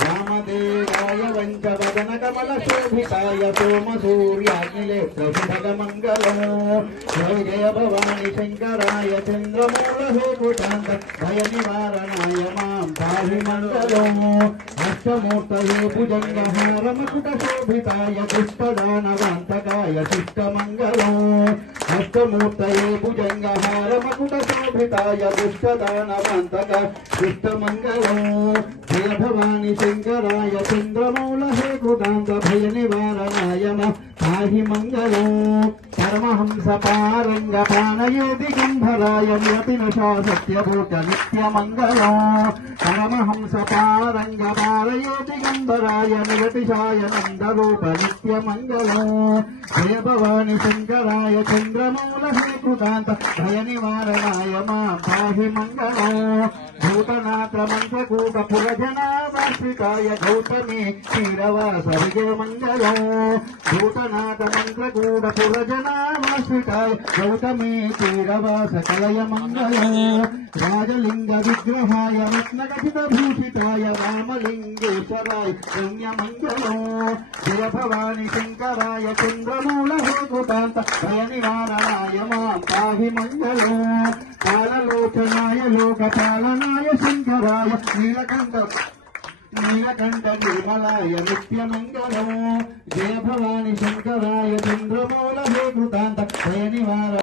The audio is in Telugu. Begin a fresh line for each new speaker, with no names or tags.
రామదేవాయ వంచవదన కమల శోభితాయ సోమ సూర్యాగ్నిలేత్ర మంగళం జయ జయ భవాని శంకరాయ చంద్రమూల హేకుటాంత భయ నివారణాయ మాం పాహి మంగళము అష్టమూర్తయే భుజంగహారమకుట శోభితాయ దుష్టదానవాంతకాయ శిష్టమంగళం అష్టమూర్తయే భుజంగహార మకుట శోభితాయ దుష్టదానవాంతక శిష్టమంగళం జయ భవాని శంకరాయ చంద్రమౌళ హే కృతాంత పాహి మంగళం పరమహంస పారంగ పానయే దిగంధరాయ నియతి నశా సత్యభూత నిత్యమంగళం పరమహంస పారంగ పారయే దిగంధరాయ నిరతిశాయ నందరూప నిత్యమంగళం జయ భవాని శంకరాయ చంద్రమౌళ హే కృతాంత భయ నివారణాయ మా పాహి మంగళం భూతనాథ మంత్రకూట పురజనావాశ్రితాయ గౌతమి క్షీరవాస విజయ మంగళం భూతనాథ మంత్రకూట పురజనావాశ్రితాయ గౌతమి క్షీరవాస కలయ మంగళం రాజలింగ విగ్రహాయ రత్నగఠిత భూషితాయ రామలింగేశ్వరాయ పుణ్య మంగళం జయ భవాని శంకరాయ చంద్రమూల హోకుతాంత భయ నివారణాయ మాం పాహి మంగళం కాలలోచనాయ లోకపాలనా లోకపాలనాయ శంకరాయ నీలకంఠ నీలకంఠ నిర్మలాయ నిత్యమంగళం జయ భవాని శంకరాయ చంద్రమూల హే కృతాంత భయ నివార